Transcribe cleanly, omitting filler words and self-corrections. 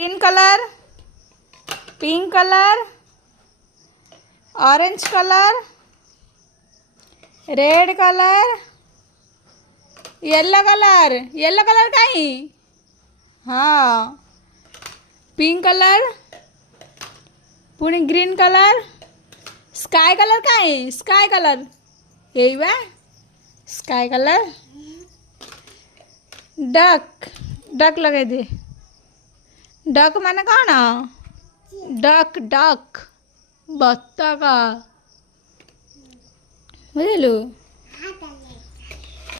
Green colour, pink colour, orange colour, red colour, yellow colour. Yellow colour काही. हाँ, pink colour, पुणी green colour, sky colour काय. Sky colour यही बा. Sky colour. Duck. Duck लगे दे. Duck माने कौन. डक डक बत्तख बुझलु.